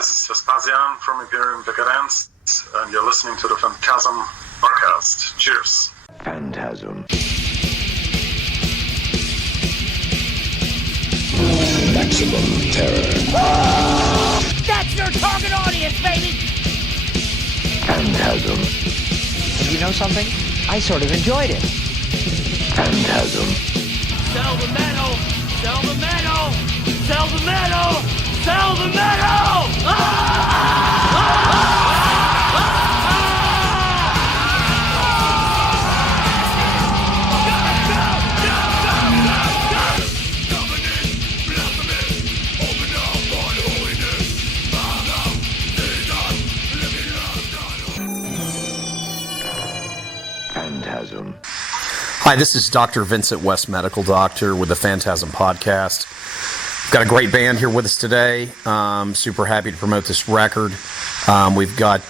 this is Vespasian from Imperium Dekadenz, and you're listening to the FANTASM Podcast. Cheers. Phantasm. Maximum terror. That's your target audience, baby! Phantasm. And you know something? I sort of enjoyed it. Phantasm. Sell the metal! Sell the metal! Sell the metal! Sell the metal! Phantasm. Hi, this is Dr. Vincent West, Medical Doctor with the FANTASM Podcast. We've got a great band here with us today. Super happy to promote this record. We've got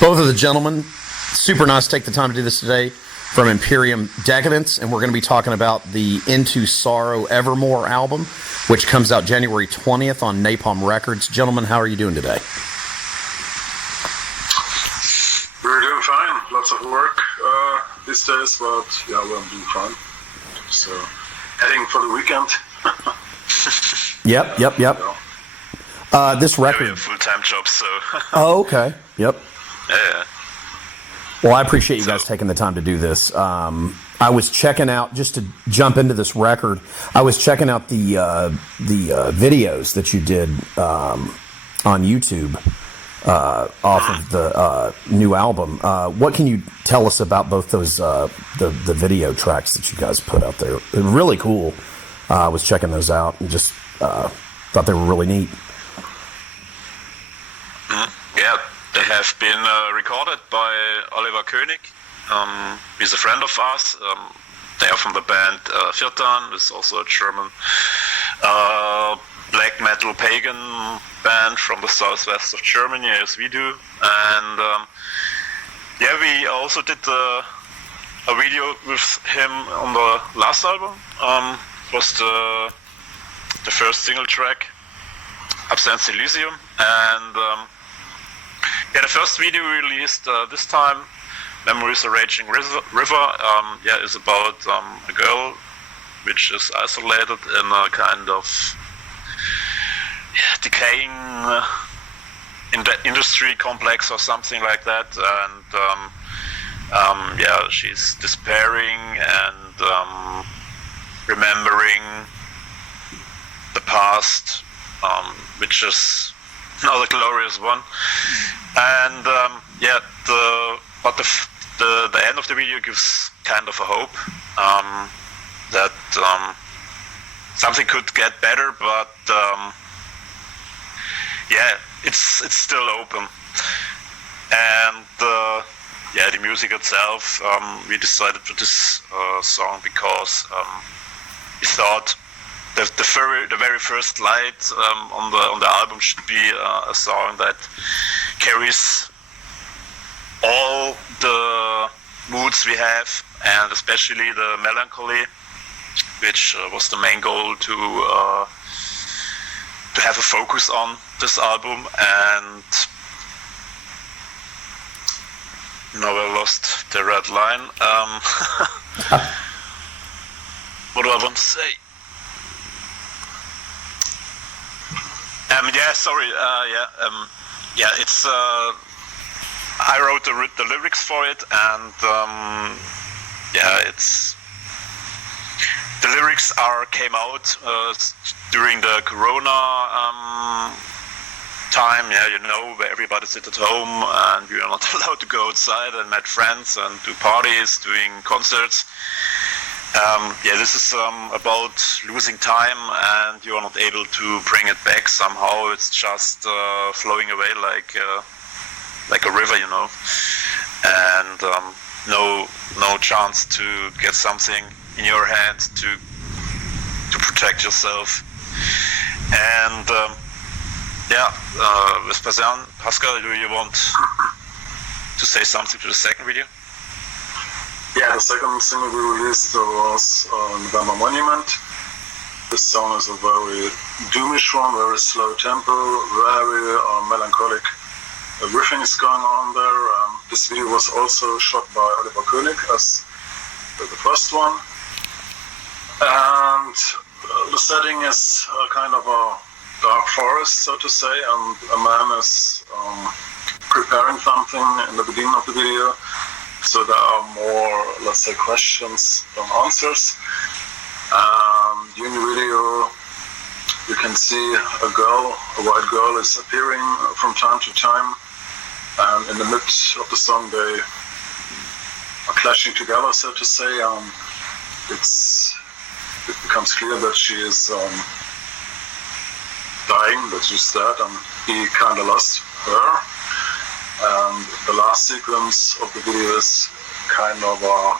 both of the gentlemen. Super nice to take the time to do this today from Imperium Dekadenz, and we're going to be talking about the Into Sorrow Evermore album, which comes out January 20th on Napalm Records. Gentlemen, how are you doing today? We're doing fine. Lots of work these days, but yeah, we're doing fine. So, heading for the weekend. Yep. This record. We have full-time jobs, so. Oh, okay. Yep. Yeah. Well, I appreciate you guys taking the time to do this. I was checking out, just to jump into this record, I was checking out the videos that you did on YouTube off of the new album. What can you tell us about both those the video tracks that you guys put out there? They're really cool. I was checking those out and just thought they were really neat. Yeah, they have been recorded by Oliver König. He's a friend of ours. They are from the band Viertan. It's also a German black metal pagan band from the southwest of Germany, as we do. And yeah, we also did a video with him on the last album. It was the first single track, Absence Elysium. And yeah, the first video we released this time, Memories a Raging River, is about a girl which is isolated in a kind of decaying industry complex or something like that, and she's despairing and remembering the past, which is not a glorious one, and the end of the video gives kind of a hope that something could get better, but it's still open. And the music itself, we decided for this song because we thought the very first light on the album should be a song that carries all the moods we have, and especially the melancholy, which was the main goal to have a focus on this album. And now I lost the red line. What do I want to say? It's I wrote the lyrics for it, and it's the lyrics came out during the Corona time. Where everybody sit at home and we are not allowed to go outside and meet friends and do parties, doing concerts. This is about losing time, and you are not able to bring it back somehow. It's just flowing away like a river, and no chance to get something in your hand to protect yourself. And Vespasian, Pascal, do you want to say something to the second video? Yeah, the second single we released was November Monument, This song is a very doomish one, very slow tempo, very melancholic riffing is going on there. This video was also shot by Oliver König as the first one. And the setting is kind of a dark forest, so to say, and a man is preparing something in the beginning of the video. So there are more, let's say, questions than answers. During the video, you can see a white girl is appearing from time to time. And in the midst of the song, they are clashing together, so to say. It becomes clear that she is dying, that she's dead, and he kind of lost her. And the last sequence of the video is kind of a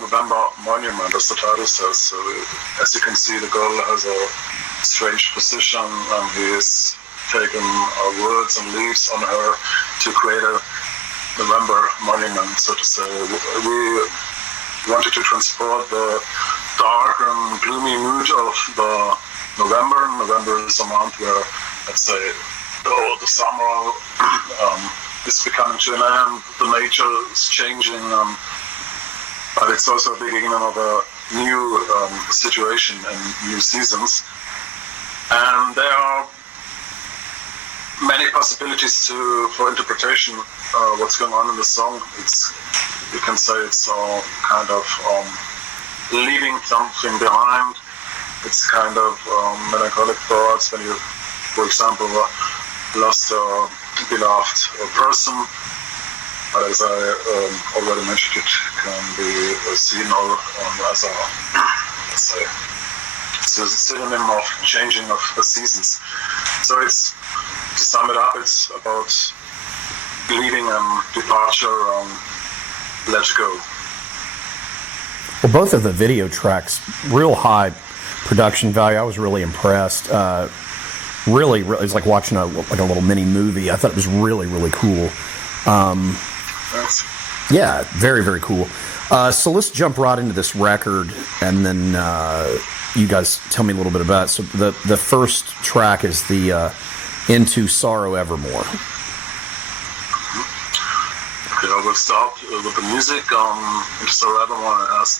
November monument, as the title says. So as you can see, the girl has a strange position, and he is taking words and leaves on her to create a November monument, so to say. We wanted to transport the dark and gloomy mood of the November. November is a month where, let's say, the summer is becoming to an end, the nature is changing, but it's also the beginning of a new situation and new seasons. And there are many possibilities for interpretation what's going on in the song. You can say it's kind of leaving something behind. It's kind of melancholic thoughts when you, for example, lost a beloved person. But as I already mentioned, it can be seen as a, let's say, it's a synonym of changing of the seasons. So it's, to sum it up, it's about leaving and departure and let go. Well, both of the video tracks, real high production value. I was really impressed. Really, it was like watching a little mini movie. I thought it was really, really cool. Thanks. Yeah, very, very cool. So let's jump right into this record, and then you guys tell me a little bit about it. So the first track is the Into Sorrow Evermore. Okay, I will start with the music. Into Sorrow Evermore has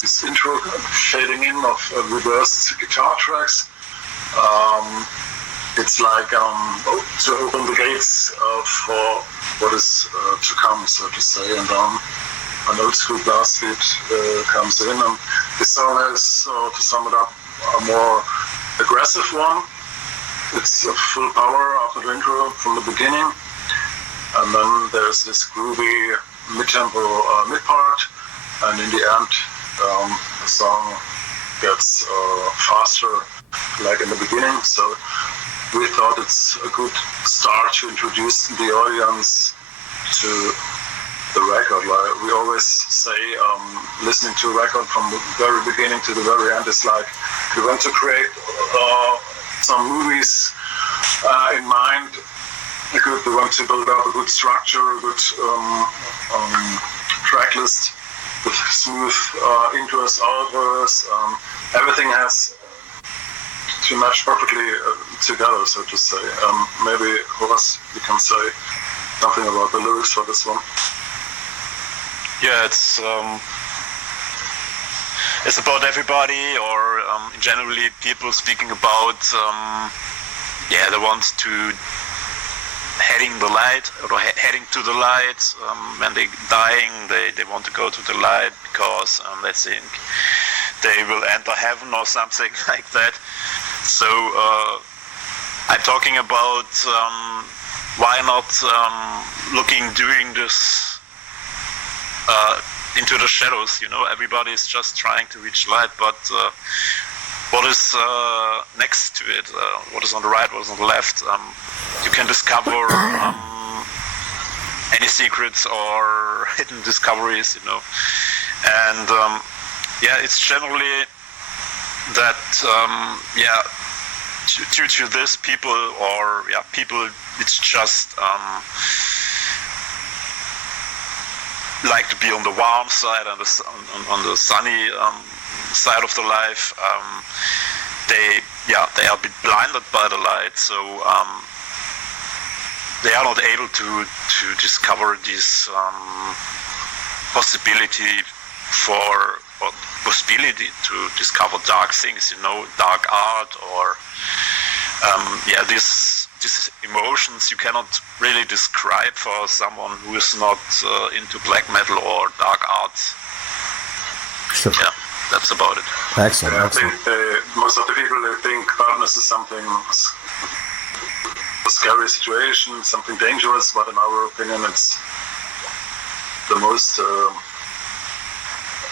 this intro fading in of reversed guitar tracks. It's like to open the gates for what is to come, so to say, and an old school blast beat comes in, and this song is, to sum it up, a more aggressive one. It's full power after the intro from the beginning, and then there's this groovy mid-tempo mid part, and in the end the song gets faster like in the beginning. So we thought it's a good start to introduce the audience to the record. Like we always say, listening to a record from the very beginning to the very end is like we want to create some movies in mind. We want to build up a good structure, a good track list with smooth intros, outros. Everything has to match perfectly together, so to say. Maybe, Horaz, you can say something about the lyrics for this one. Yeah, it's about everybody, or generally people speaking about they want to heading the light, or heading to the light. When they're dying, they want to go to the light because they think they will enter heaven or something like that. So I'm talking about why not looking doing this into the shadows. Everybody is just trying to reach light, but what is next to it? What is on the right? What is on the left? You can discover any secrets or hidden discoveries, and it's generally that due to this people it's just like to be on the warm side, on the sunny side of the life. They are a bit blinded by the light, so they are not able to discover this possibility to discover dark things, dark art, or these emotions you cannot really describe for someone who is not into black metal or dark art. Sure. Yeah, that's about it. Excellent. I Excellent. think most of the people, they think darkness is something, a scary situation, something dangerous, but in our opinion, it's the most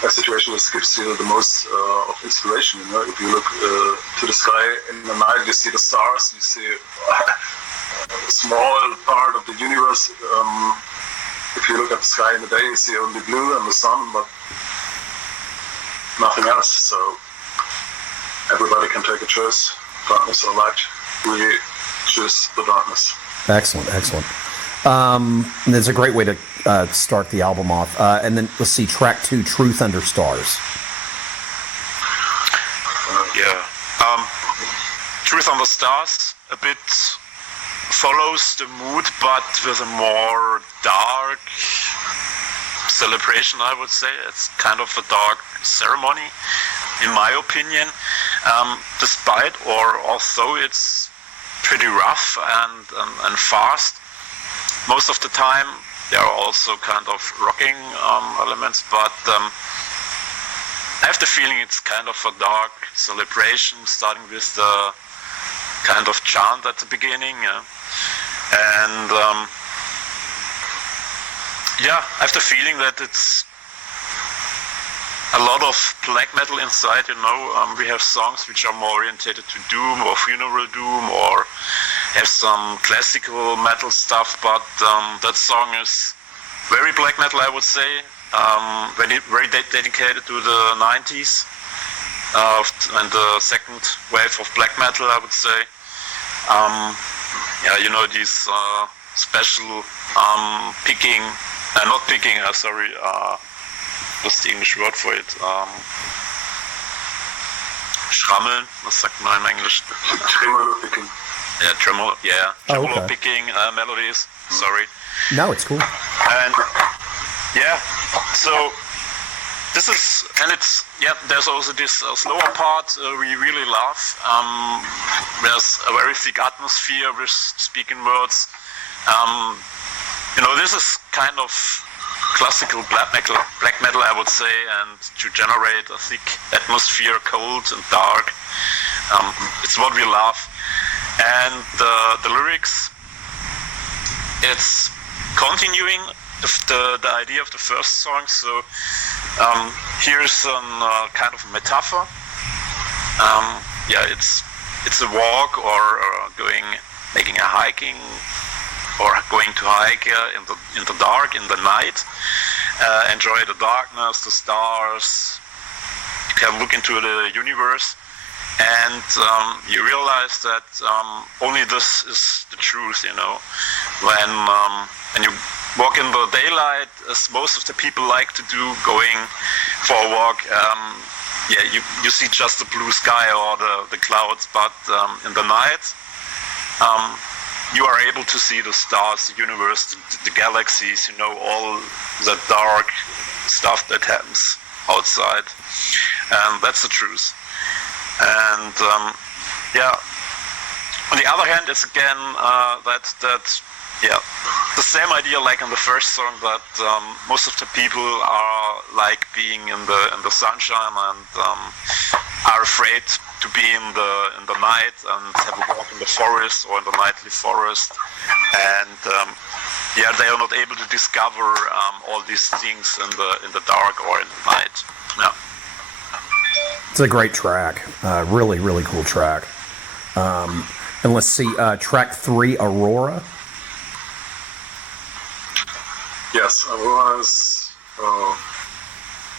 a situation that gives you the most of inspiration. If you look to the sky in the night, you see the stars, you see a small part of the universe. If you look at the sky in the day, you see only blue and the sun, but nothing else. So everybody can take a choice, darkness or light. We choose the darkness. Excellent, excellent. That's a great way to start the album off. And then let's see, track 2, Truth Under Stars. Truth Under Stars a bit follows the mood, but with a more dark celebration, I would say. It's kind of a dark ceremony, in my opinion. Despite, or although it's pretty rough and fast, most of the time there are also kind of rocking elements, but I have the feeling it's kind of a dark celebration, starting with the kind of chant at the beginning, and I have the feeling that it's a lot of black metal inside. We have songs which are more orientated to doom or funeral doom, or have some classical metal stuff, but that song is very black metal, I would say, very dedicated to the 90s and the second wave of black metal, I would say. These special picking, not picking, sorry, what's the English word for it? Schrammeln, was sagt man in English? Tremolo picking. Yeah, tremolo picking melodies. Sorry. No, it's cool. And so this is, and it's, there's also this slower part we really love. There's a very thick atmosphere with speaking words. This is kind of classical black metal, I would say, and to generate a thick atmosphere, cold and dark. It's what we love. And the lyrics, it's continuing the idea of the first song. So here's a kind of metaphor. It's a walk or making a hiking, or going to hike in the dark, in the night. Enjoy the darkness, the stars. You can look into the universe, and you realize that only this is the truth. When you walk in the daylight, as most of the people like to do, going for a walk, you see just the blue sky or the clouds, but in the night, you are able to see the stars, the universe, the galaxies, all the dark stuff that happens outside. And that's the truth. And on the other hand, it's again the same idea like in the first song, that most of the people are like being in the sunshine and are afraid to be in the night and have a walk in the forest or in the nightly forest, and they are not able to discover all these things in the dark or in the night. Yeah. It's a great track. Really, really cool track. And let's see, track 3, Aurora. Yes, Aurora is,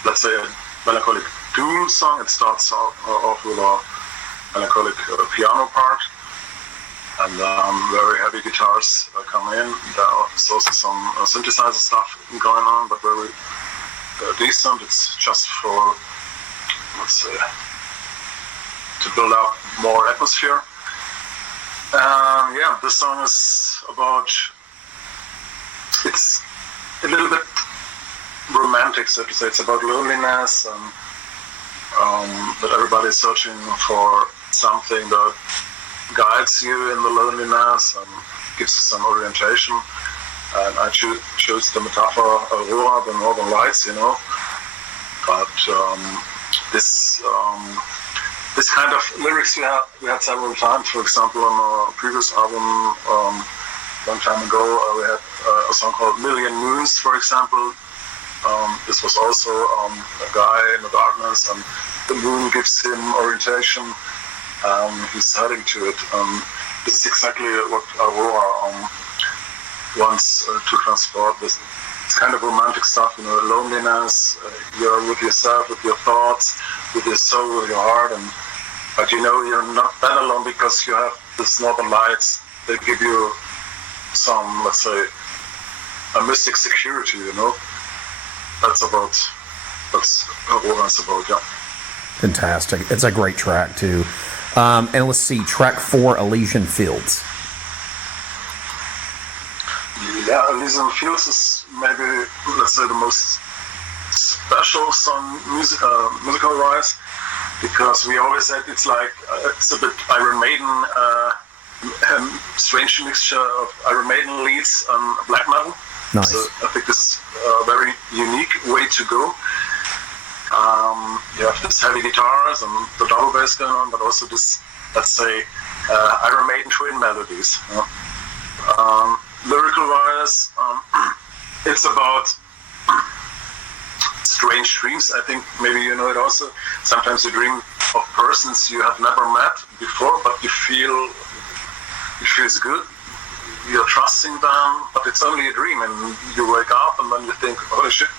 let's say, a melancholic doom song. It starts off with a melancholic piano part, and very heavy guitars come in. There's also some synthesizer stuff going on, but very decent. It's just for, let's say, to build up more atmosphere. Yeah, this song is about, it's a little bit romantic, so to say. It's about loneliness and that everybody's searching for something that guides you in the loneliness and gives you some orientation. And I chose the metaphor Aurora, the Northern Lights, you know. But this kind of lyrics we had several times. For example, on our previous album, long time ago, we had a song called Million Moons, for example. This was also a guy in the darkness, and the moon gives him orientation. He's heading to it. This is exactly what Aurora wants to transport. This it's kind of romantic stuff, you know, loneliness. You're with yourself, with your thoughts, with your soul, with your heart, but you know you're not that alone because you have this Northern Lights. They give you some, let's say, a mystic security, you know. That's what Horaz about, yeah. Fantastic. It's a great track, too. And let's see, track 4, Elysian Fields. Yeah, Elysian Fields is maybe, let's say, the most special song musical-wise, because we always said it's like, it's a bit Iron Maiden, strange mixture of Iron Maiden leads and black metal. Nice. So I think this is a very unique way to go. You have this heavy guitars and the double bass going on, but also this, let's say, Iron Maiden twin melodies. Lyrical-wise, it's about strange dreams. I think maybe you know it also. Sometimes you dream of persons you have never met before, but it feels good. You're trusting them, but it's only a dream, and you wake up and then you think, oh shit,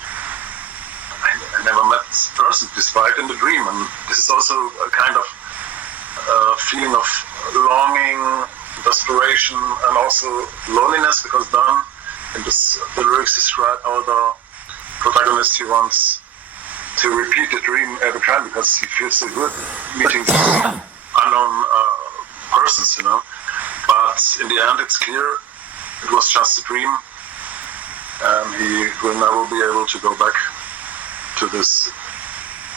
I never met this person despite in the dream. And this is also a kind of feeling of longing, desperation, and also loneliness, because then in the lyrics describe how the protagonist, he wants to repeat the dream every time because he feels so good meeting unknown persons, you know. But in the end, it's clear it was just a dream, and he will never be able to go back to this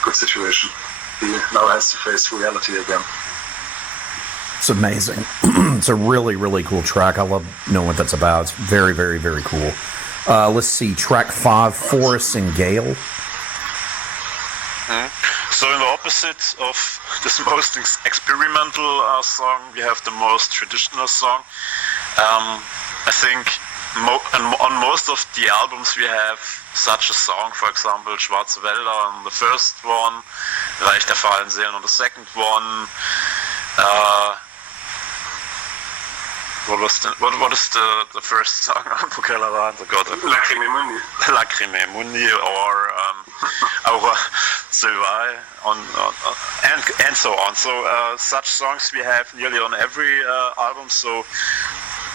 good situation. He now has to face reality again. It's amazing. It's a really, really cool track. I love knowing what that's about. It's very, very, very cool. Let's see, track 5, Forests and Gale. So in the opposite of this most experimental song, we have the most traditional song. I think on most of the albums we have such a song. For example, Schwarze Wälder on the first one, Reich der Fallen Seelen on the second one. What is the first song on Bukelera? Lacrimae Mundi. Lacrimae Mundi, or Aura Silvae, and so on. So such songs we have nearly on every album. So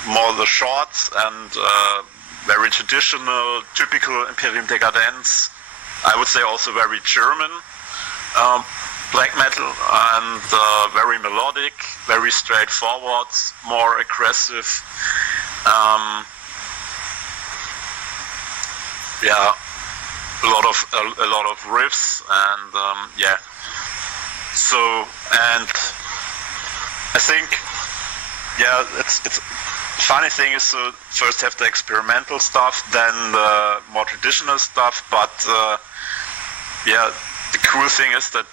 more the short and very traditional, typical Imperium Dekadenz. I would say also very German black metal, and very melodic, very straightforward, more aggressive. A lot of riffs, and So, and I think, it's funny thing is first have the experimental stuff, then the more traditional stuff. But the cool thing is that.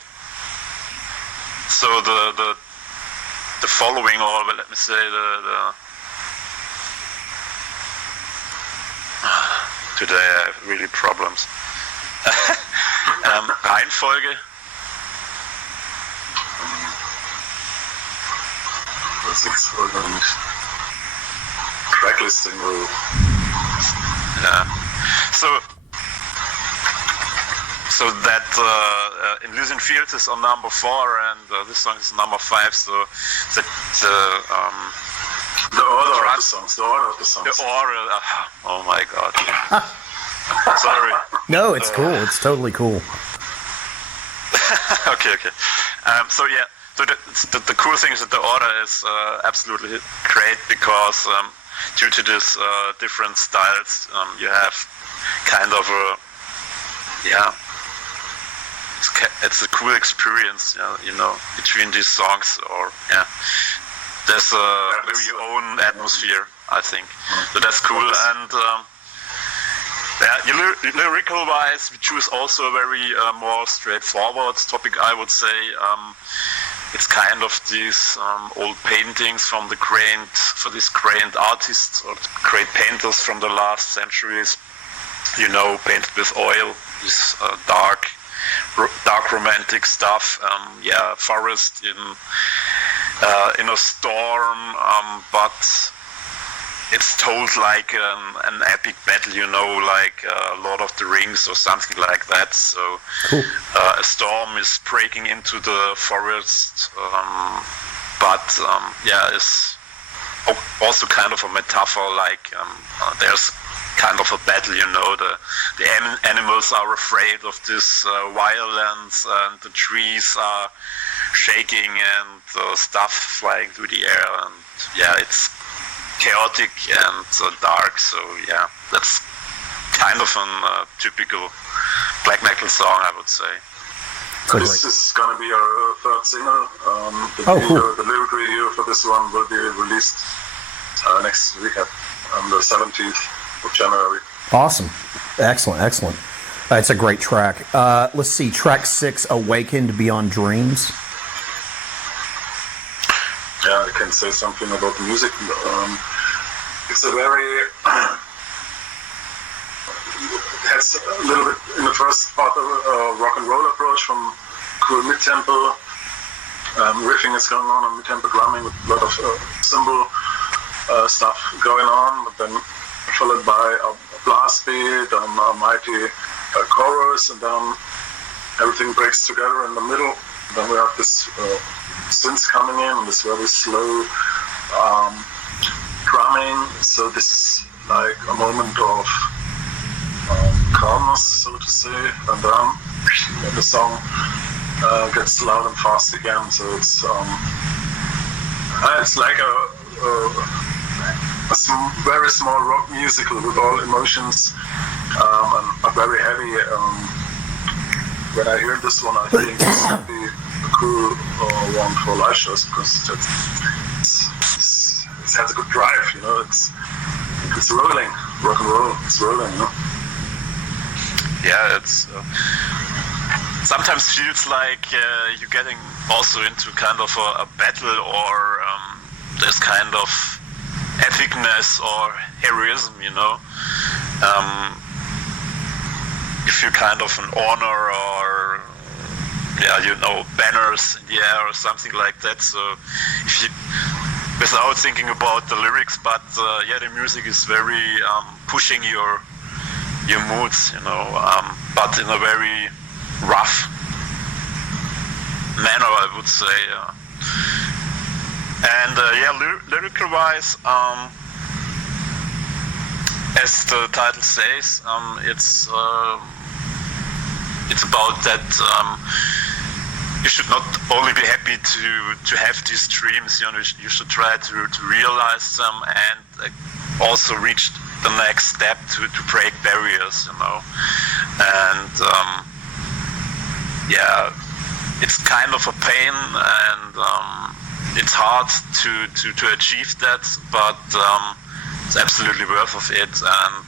So the following, or let me say today I have really problems. Reihenfolge. Das ist Tracklisting. Yeah. So that Elysian Fields is on number 4, and this song is number 5. So that The order of the songs. The order of the songs. The order. Oh my God. Sorry. No, it's cool. It's totally cool. Okay. So the cool thing is that the order is absolutely great because due to this different styles, you have kind of a it's a cool experience, between these songs, or there's a very own atmosphere, I think. So that's cool. And lyrical wise, we choose also a very more straightforward topic, I would say. It's kind of these old paintings from these great artists or great painters from the last centuries, painted with oil, this dark romantic stuff. Forest in a storm, but it's told like an epic battle, like Lord of the Rings or something like that. So cool. A storm is breaking into the forest, but it's also kind of a metaphor, like there's kind of a battle, the animals are afraid of this violence, and the trees are shaking and stuff flying through the air, and it's chaotic and dark. So that's kind of a typical black metal song, I would say. This is going to be our third single. Cool. The lyric video for this one will be released next weekend on the 17th of January. Awesome. Excellent. It's a great track. Let's see, track 6, Awakened Beyond Dreams. Yeah, I can say something about the music. It's a very... has a little bit, in the first part, of rock and roll approach from cool mid-tempo. Riffing is going on mid-tempo drumming with a lot of cymbal stuff going on, but then followed by a blast beat and a mighty chorus, and then everything breaks together in the middle. Then we have this synths coming in, this very slow drumming. So this is like a moment of calmness, so to say, and then the song gets loud and fast again. So it's like a very small rock musical with all emotions, and a very heavy. When I hear this one, I think it's going to be a cool one for live shows, because it has a good drive, it's rolling, rock and roll, it's rolling, Yeah, it's sometimes feels like you're getting also into kind of a battle, or there's kind of epicness or heroism, if you kind of an honor, or banners in the air or something like that. So if you, without thinking about the lyrics, but the music is very pushing your moods, but in a very rough manner, I would say. And lyrical wise, as the title says, it's about that you should not only be happy to have these dreams, you should try to realize them, and also reach the next step to break barriers, and it's kind of a pain, and it's hard to achieve that, but it's absolutely worth of it, and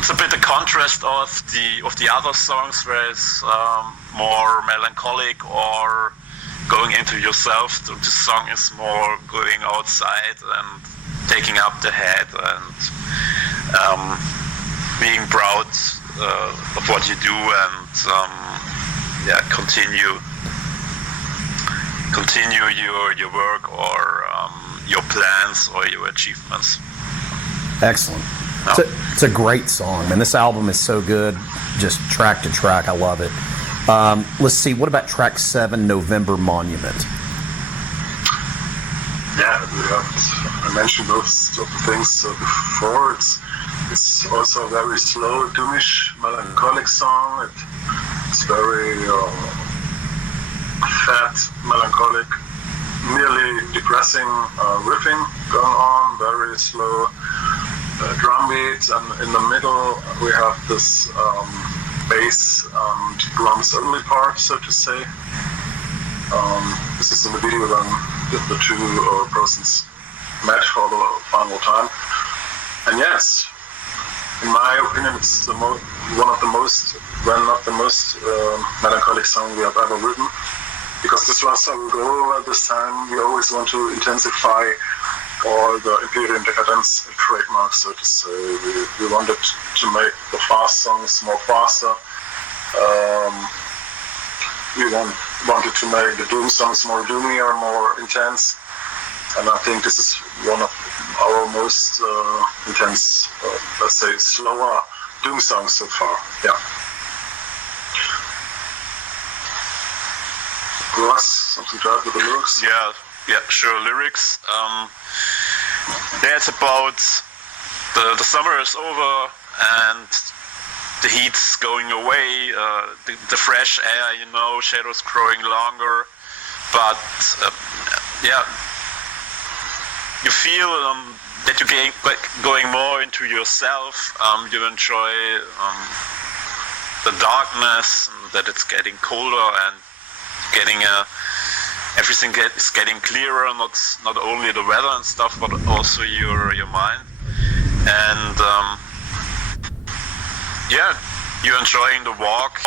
it's a bit a contrast of the other songs, where it's more melancholic or going into yourself. This song is more going outside and taking up the head and being proud of what you do, and continue your work, or your plans, or your achievements. Excellent. No. It's a great song, and this album is so good, just track to track. I love it. Let's see, what about track 7, November Monument? I mentioned most of the things before. It's also a very slow, doomish, melancholic song. It's very fat, melancholic, nearly depressing riffing going on, very slow drum beats, and in the middle we have this bass and drums only part, so to say. This is in the video when the two persons met for the final time. And yes, in my opinion, it's one of the most, when not the most melancholic song we have ever written. Because this was our goal at this time. We always want to intensify all the Imperium Dekadenz trademarks, so to say. We wanted to make the fast songs more faster. We wanted to make the doom songs more doomier, more intense. And I think this is one of our most intense, let's say, slower doom songs so far. Yeah. Horaz, something to add with the lyrics? Yeah, sure. Lyrics. It's about the summer is over and the heat's going away. The fresh air, shadows growing longer. But you feel that you're going more into yourself. You enjoy the darkness, that it's getting colder and getting everything is getting clearer. Not only the weather and stuff, but also your mind. And you're enjoying the walk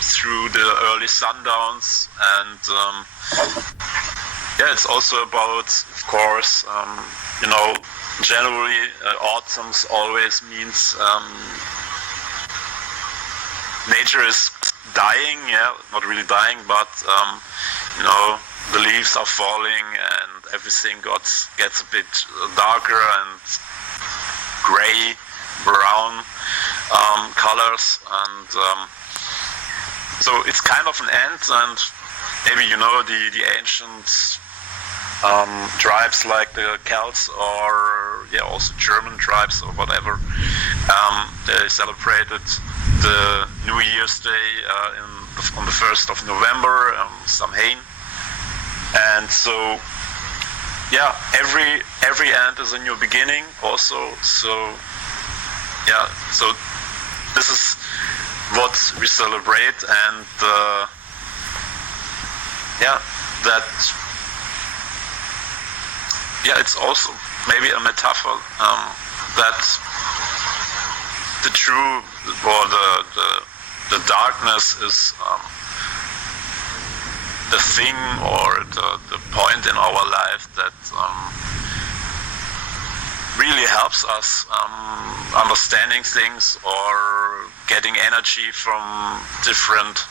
through the early sundowns, and it's also about, of course, generally autumns always means nature is dying, not really dying, but the leaves are falling and everything gets a bit darker and gray, brown colors, and so it's kind of an end. And maybe the ancient tribes like the Celts, or also German tribes or whatever, they celebrated the New Year's Day on the 1st of November, Samhain. And so every end is a new beginning also. So this is what we celebrate, and it's also maybe a metaphor that the true, or the darkness is the thing, or the point in our life that really helps us understanding things or getting energy from different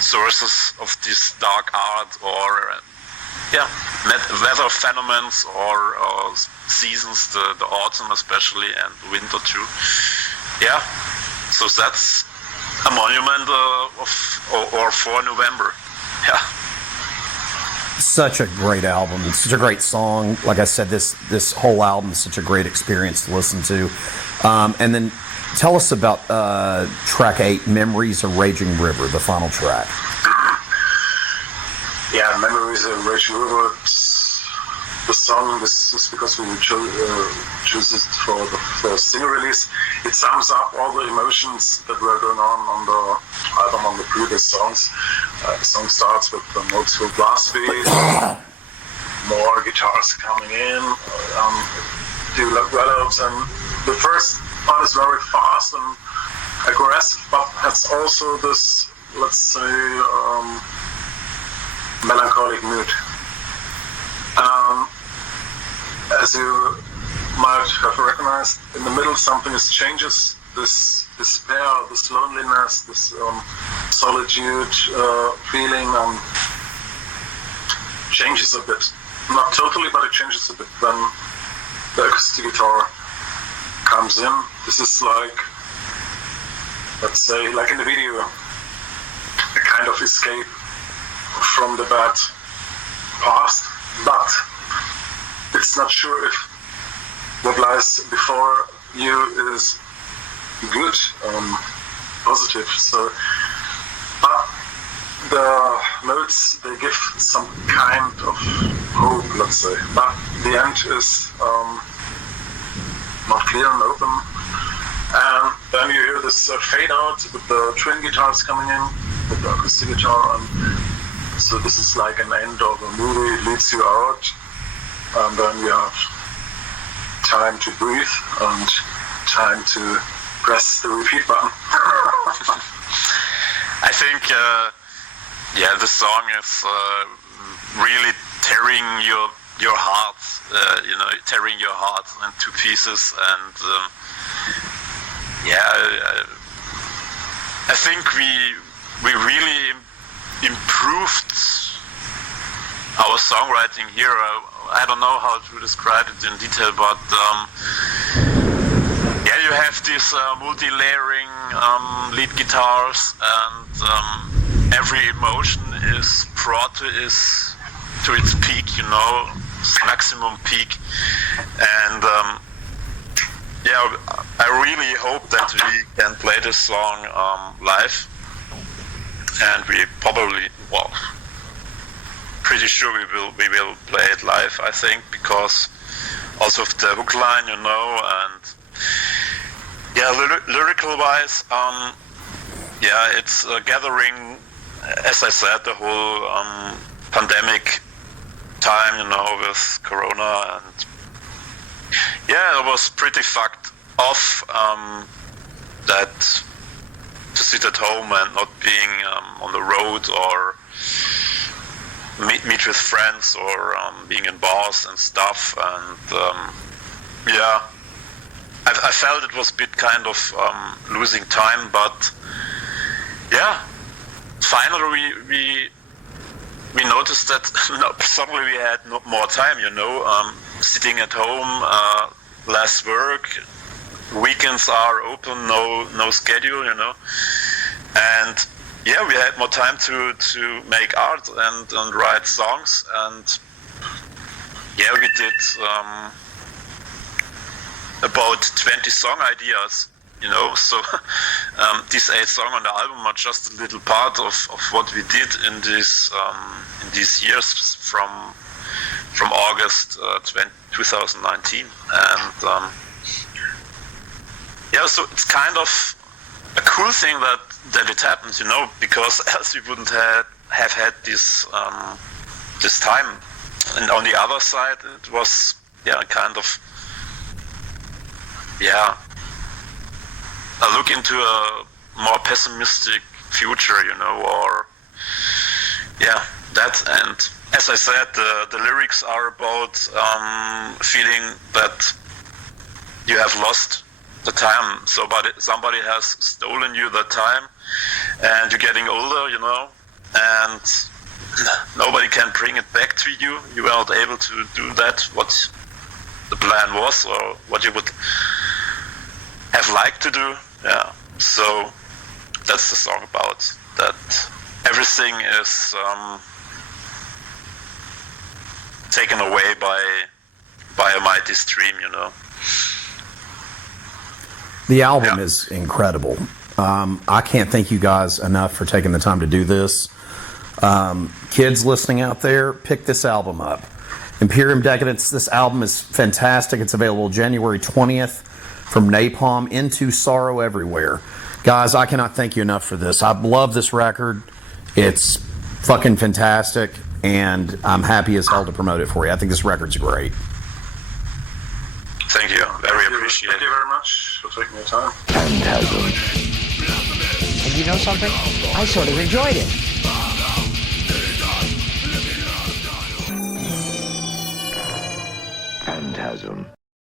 sources of this dark art, or weather phenomena, or seasons, the autumn especially, and winter too. So that's a monument for November. Such a great album. It's such a great song. Like I said, this whole album is such a great experience to listen to. And then tell us about track 8, Memories of Raging River, the final track. Memories of Raging River. The song, this is because we choose it for the first single release. It sums up all the emotions that were going on the album, on the previous songs. The song starts with the noticeable blast beat, more guitars coming in, develops, and the first part is very fast and aggressive, but has also this, let's say, melancholic mood. As you might have recognized, in the middle something changes. This despair, this loneliness, this solitude feeling changes a bit. Not totally, but it changes a bit when the acoustic guitar comes in. This is like, let's say, like in the video, a kind of escape from the bad past. but it's not sure if what lies before you is good, positive. So, but the notes, they give some kind of hope, let's say. But the end is not clear and open. And then you hear this fade out with the twin guitars coming in, with the acoustic guitar. And so this is like an end of a movie, it leads you out. And then you have time to breathe and time to press the repeat button. I think, the song is really tearing your heart, tearing your heart into pieces, and I think we really improved our songwriting here. I don't know how to describe it in detail, but you have these multi-layering lead guitars, and every emotion is brought to its peak, its maximum peak. And I really hope that we can play this song live, and we probably, pretty sure we will play it live, I think, because also of the hook line, and lyrical wise, it's gathering, as I said, the whole pandemic time, with Corona, and it was pretty fucked off that to sit at home and not being on the road or meet with friends or being in bars and stuff, and I felt it was a bit kind of losing time, but finally we noticed that suddenly we had more time, sitting at home, less work, weekends are open, no schedule, and we had more time to make art and write songs, and we did about 20 song ideas, so these 8 songs on the album are just a little part of what we did in these years from August 2019, and so it's kind of a cool thing that it happened, because else we wouldn't have had this time. And on the other side, it was kind of a look into a more pessimistic future, or that. And as I said, the lyrics are about feeling that you have lost the time. So, somebody has stolen you that time, and you're getting older, and nobody can bring it back to you. You are not able to do that, what the plan was, or what you would have liked to do. So that's the song about, that everything is taken away by a mighty stream, The album is incredible. I can't thank you guys enough for taking the time to do this. Kids listening out there, pick this album up. Imperium Dekadenz, this album is fantastic. It's available January 20th from Napalm into Sorrow Everywhere. Guys, I cannot thank you enough for this. I love this record. It's fucking fantastic, and I'm happy as hell to promote it for you. I think this record's great. Thank you. Very appreciate it. Thank you very much for taking your time. Phantasm. And you know something? I sort of enjoyed it. Phantasm.